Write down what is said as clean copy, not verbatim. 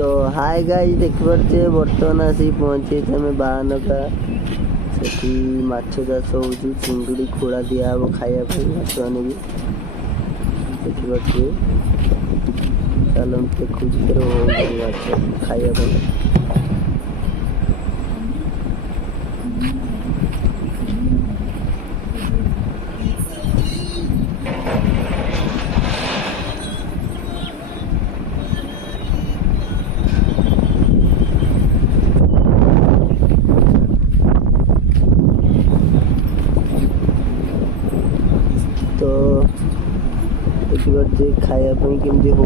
तो hi guys देखिपे बर्तमान आसिक पहुँचे आम बाहानका से माछ चाष हो चिंगुड़ी खोला दिहब खायापी माछ मैंने भी देखिपे चलो देखुच माछ खायापी तो देखिए खायापी केमती हो